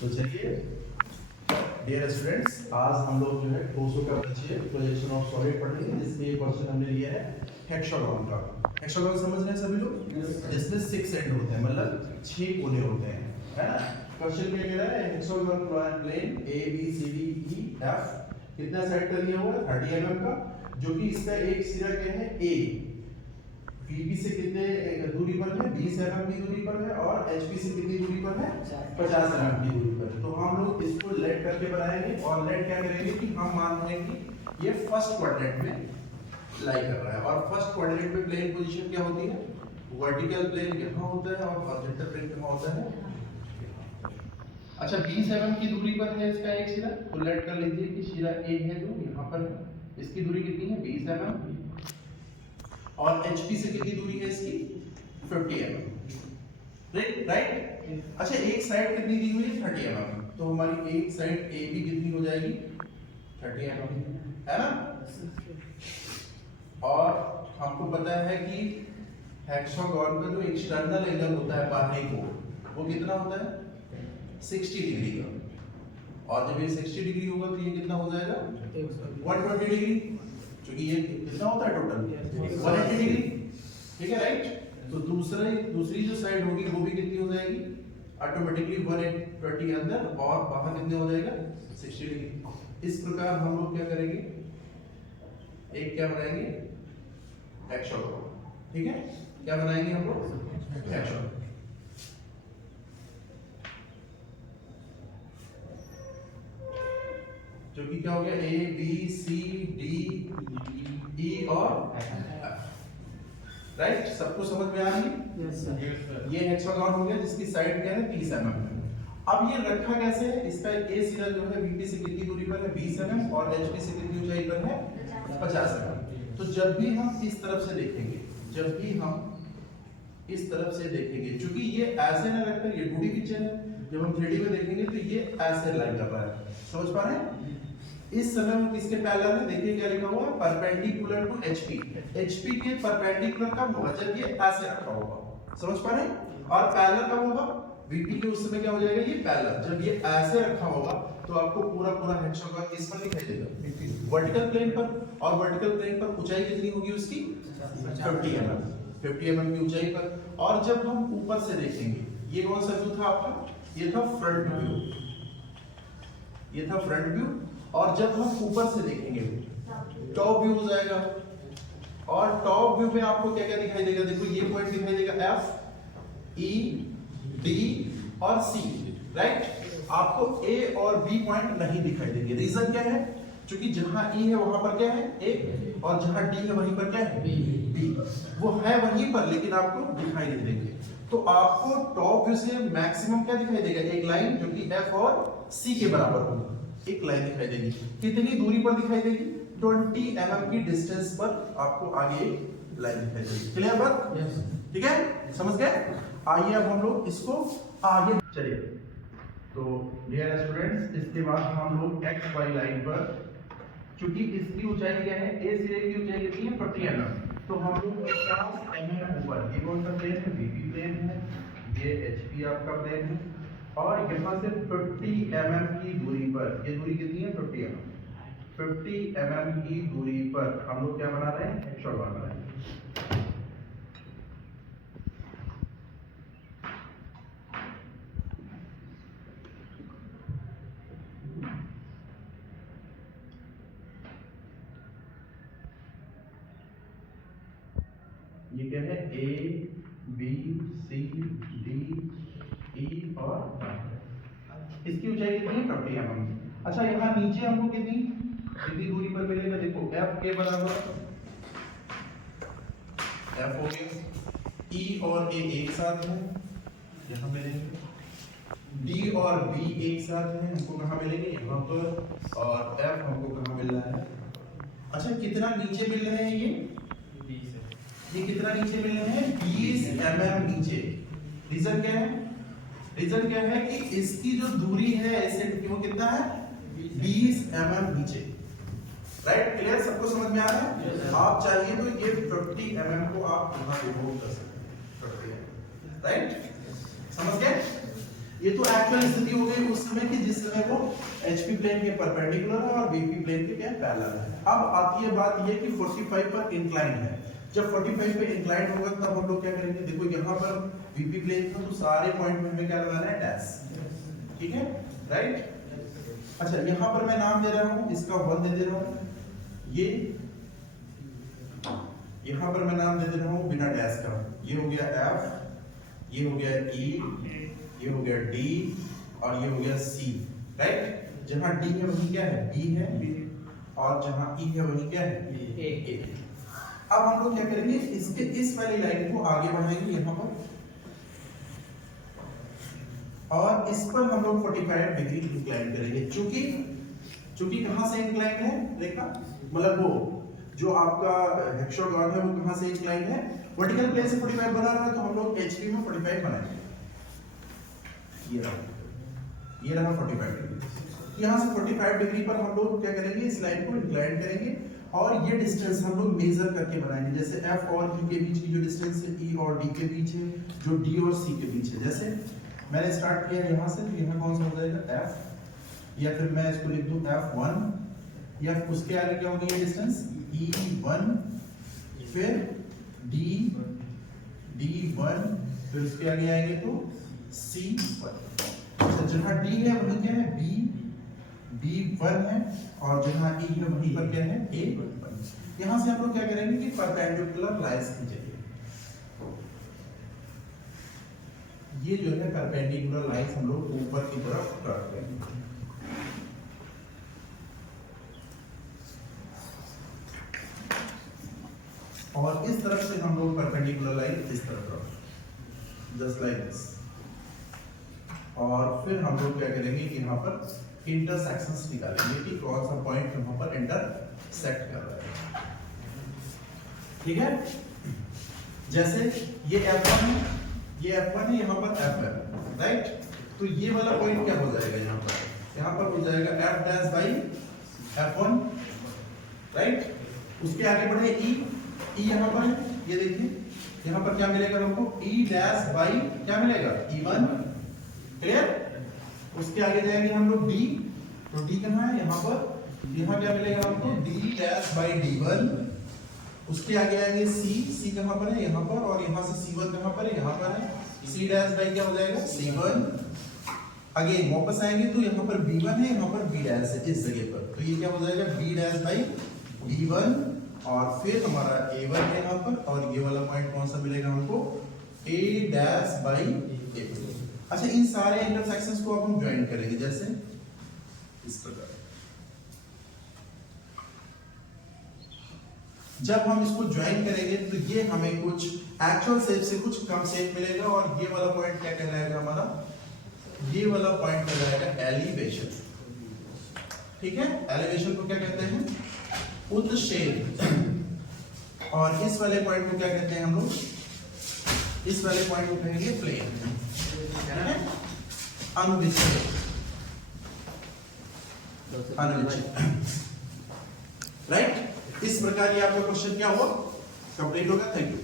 तो चलिए dear students, आज हम लोग जो है 200 का बच्चे प्रोजेक्शन ऑफ सॉलिड पढ़ेंगे, जिसमें ये क्वेश्चन हमने लिया है हेक्सागोन का। हेक्सागोन समझ रहे हैं सभी लोग? जिसमें 6 एंड होते हैं, मतलब 6 कोने होते हैं, है ना। क्वेश्चन क्या कह रहा है? Hexagon plane A B C D E F कितना साइड का लिया हुआ है? 30 mm का, जो कि इसका एक सिरा क्या है? ए VP से कितने दूरी पर है? 20 mm की दूरी पर है, और HP से कितनी दूरी पर है? 50 mm की दूरी पर। तो हम लोग इसको लेट करके बनाएंगे, और लेट क्या करेंगे कि हम मान लेंगे कि ये फर्स्ट क्वाड्रेंट में लाई कर रहा है, और फर्स्ट क्वाड्रेंट में प्लेन पोजीशन क्या होती है? वर्टिकल प्लेन यहाँ होता है, और हॉरिजॉन्टल प्लेन कहाँ होता है? अच्छा, 20 mm की दूरी पर है इसका एक सिरा, तो लेट कर लीजिए कि सिरा A है जो यहाँ पर है, इसकी दूरी कितनी है? 20 mm, और HP से कितनी दूरी है इसकी? 50 mm, राइट। अच्छा, एक साइड कितनी दी हुई है? 30 mm, तो हमारी एक साइड AB कितनी हो जाएगी? 30 mm, है ना। और हमको पता है कि हेक्सागोन का जो एक्सटर्नल एंगल होता है बाहरी कोण, वो कितना होता है? 60 डिग्री का, और जब ये 60 डिग्री होगा तो ये कितना हो जाएगा? 120 डिग्री, क्योंकि ये कितना होता है टोटल? 180 डिग्री, ठीक है, राइट। तो दूसरी जो साइड होगी वो भी कितनी हो जाएगी? ऑटोमेटिकली 120 अंदर, और बाहर कितने हो जाएगा? 60 डिग्री। इस प्रकार हम लोग क्या करेंगे? एक क्या बनाएंगे? हेक्सागोन, ठीक है। क्या बनाएंगे हम लोग? हेक्सागोन। जो कि क्या हो गया? A B C D E और राइट, सबको समझ में आ रही है? Yes sir. ये हेक्सागोन हो गया, जिसकी साइड क्या है? 30 mm। अब ये रखा कैसे है? इसका ए सिरा जो है VP से कितनी दूरी पर है? 20 mm, और HP से कितनी ऊंचाई पर है? 50 mm। तो जब भी हम इस तरफ से देखेंगे, क्योंकि ये ऐसे ना रखकर ये 2D पिक्चर है, जब हम 3D में देखेंगे तो ये ऐसे लाइन कर रहा है, समझ पा रहे हैं? इस समय वो किसके पैरेलल है? देखिए क्या लिखा हुआ है? Perpendicular to HP। HP के परपेंडिकुलर कब होगा? जब ये ऐसे रखा होगा, समझ पा रहे हैं? और पैरेलल कब होगा? VP के उस समय क्या हो जाएगा? ये पैरेलल। जब ये ऐसे रखा होगा तो आपको पूरा हेक्सागोन किस पर दिखाई देगा? वर्टिकल प्लेन पर। और वर्टिकल प्लेन पर ऊंचाई कितनी होगी उसकी? 50 mm की ऊंचाई पर। और जब हम ऊपर से देखेंगे, ये कौन सा व्यू था आपका? ये था फ्रंट व्यू। और जब हम ऊपर से देखेंगे टॉप व्यू हो जाएगा, और टॉप व्यू में आपको क्या क्या दिखाई देगा? देखो, ये पॉइंट दिखाई देगा F, E, D और C, राइट। आपको A और B पॉइंट नहीं दिखाई देंगे। रीजन क्या है? क्योंकि जहां E है वहां पर क्या है? A, और जहां D है वहीं पर क्या है? B। वो है वहीं पर, लेकिन आपको दिखाई नहीं देंगे। तो आपको टॉप व्यू से मैक्सिमम क्या दिखाई देगा? एक लाइन, जो कि F और C के बराबर होगी, एक लाइन दिखाई देगी। कितनी दूरी पर दिखाई देगी? 20 mm की डिस्टेंस पर आपको आगे एक लाइन दिखाई देगी। क्लियर बात? यस। ठीक है, समझ गए? आइए अब हम लोग इसको आगे चलिए। तो डियर स्टूडेंट्स, इसके बाद हम लोग एक्स वाई लाइन पर, क्योंकि इसकी ऊंचाई क्या है? ए सिरे की ऊंचाई कितनी है? 40 mm। तो हम लोग 50 mm ऊपर, ये कौन सा प्लेन है? VP प्लेन है, ये HP आपका प्लेन है, और यहाँ से 50 mm की दूरी पर, ये दूरी कितनी है? 50 mm। 50 mm की दूरी पर हम लोग क्या बना रहे हैं? हेक्सागोन बना रहे हैं। ये क्या है? A B C D E और इसकी ऊंचाई कितनी है? 50 mm। अच्छा, यहाँ नीचे हमको कितनी दूरी पर मिलेगा? देखो, F के बराबर F हो गया, E और A एक साथ है, यहाँ मिलेंगे। D और B एक साथ है, हमको कहाँ मिलेंगे? यहाँ पर। और F हमको कहाँ मिल रहा है? अच्छा, कितना नीचे मिल रहे हैं ये कितना नीचे मिल रहे हैं? 20 mm नीचे। रीजन क्या है कि इसकी जो दूरी है एसेंट की, वो कितना है? 20 mm नीचे, राइट। क्लियर? सबको समझ में आ रहा है? आप चाहिए तो ये 50 mm को आप यहां रिमूव कर सकते हैं, 50 mm, राइट। समझ गए? ये तो एक्चुअल स्थिति हो गई उस समय की जिस समय वो एचपी प्लेन के परपेंडिकुलर है और वीपी प्लेन के क्या पैरेलल है। अब आती है बात ये कि 45 पर इंक्लाइन है। जब 45 पे इंक्लाइन होगा तब हम लोग क्या करेंगे, देखो यहाँ पर वीपी प्लेन था तो सारे पॉइंट में हमें क्या लगाना है, डैश, ठीक है, राइट। अच्छा यहाँ पर मैं नाम दे रहा हूँ, इसका 1 दे दे रहा हूँ, ये यहाँ पर मैं नाम दे दे रहा हूँ बिना डैश का, ये हो गया F, ये हो गया E, ये हो गया D और ये हो गया C, राइट। जहाँ D है वही क्या है, B है, और जहाँ E है वही क्या है, A। अब हम लोग क्या करेंगे, इसके इस वाली लाइन को आगे बढ़ाएंगे यहाँ पर, और इस पर हम लोग 45 डिग्री इंक्लाइन करेंगे। चूंकि कहां से इंक्लाइन है रेखा, मतलब वो जो आपका हेक्सागोन है वो कहां से इंक्लाइन है, वर्टिकल प्लेन से 45 बना रहा है, तो हम लोग एचपी में 45 बनाएंगे। ये रहा 45 डिग्री। यहाँ से 45 डिग्री पर हम लोग क्या करेंगे, इस लाइन को इंक्लाइन करेंगे और ये डिस्टेंस हम लोग मेजर करके बनाएंगे। जैसे F और E के बीच की जो डिस्टेंस है, E और D के बीच है, जो D और C के बीच है। जैसे मैंने स्टार्ट किया यहाँ से, तो यहाँ कौन सा हो जाएगा F, या फिर मैं इसको लिख दूं F1, या उसके आगे क्या होगी ये डिस्टेंस E1, फिर D1, फिर उसके आगे आएंगे तो C1। अच्छा जहाँ D है वहीं क्या है, B1 है, और जहाँ E है वहीं पर क्या है, A1। यहाँ से हम लोग क्या करेंगे कि परपेंडिकुलर लाइंस खींचेंगे। ये जो है परपेंडिकुलर लाइंस हम लोग ऊपर की तरफ ड्रॉ करेंगे। और इस तरफ से हम लोग परपेंडिकुलर लाइन इस तरफ ड्रॉ करेंगे, जस्ट लाइक दिस। और फिर हम लोग क्या करेंगे कि यहाँ पर इंटरसेक्शंस निकालेंगे कि कौन सा पॉइंट यहाँ पर इंटरसेक्ट कर रहा है, ठीक है। जैसे ये F1 है, ये F1 है, यहाँ पर F है, राइट। तो ये वाला पॉइंट क्या हो जाएगा, यहाँ पर हो जाएगा F dash by F1, right. उसके आगे बढ़े E यहाँ पर है, ये देखिए यहाँ पर क्या मिलेगा हमको, E डैश बाई क्या मिलेगा, E1, क्लियर। उसके आगे जाएंगे हम लोग D, तो D कहाँ है, यहाँ पर, यहाँ क्या मिलेगा हमको, D डैश बाई D1। उसके आगे आएंगे C कहाँ पर है, यहाँ पर, और यहाँ से C1 कहाँ पर है, यहाँ पर है, C डैश बाई क्या हो जाएगा, C1। अगेन वापस आएंगे तो यहाँ पर B1 है, यहाँ पर B डैश है इस जगह पर, तो ये क्या हो जाएगा, B डैश बाई B1। और फिर हमारा A1 है यहाँ पर, और ये वाला पॉइंट कौन सा मिलेगा हमको, A डैश बाई A2। अच्छा इन सारे इंटरसेक्शंस को अब हम ज्वाइन करेंगे, जैसे इस प्रकार। जब हम इसको ज्वाइन करेंगे तो ये हमें कुछ एक्चुअल शेप से कुछ कम शेप मिलेगा, और ये वाला पॉइंट क्या कहलाएगा हमारा, ये वाला पॉइंट कहलाएगा एलिवेशन, ठीक है। एलिवेशन को क्या कहते हैं, उच्चछेद। और इस वाले पॉइंट को क्या कहते हैं हम लोग, इस वाले पॉइंट को कहेंगे प्लेन, अनुविच्छेद, राइट। इस प्रकार ये आपका क्वेश्चन क्या हुआ, कंप्लीट होगा। Thank you.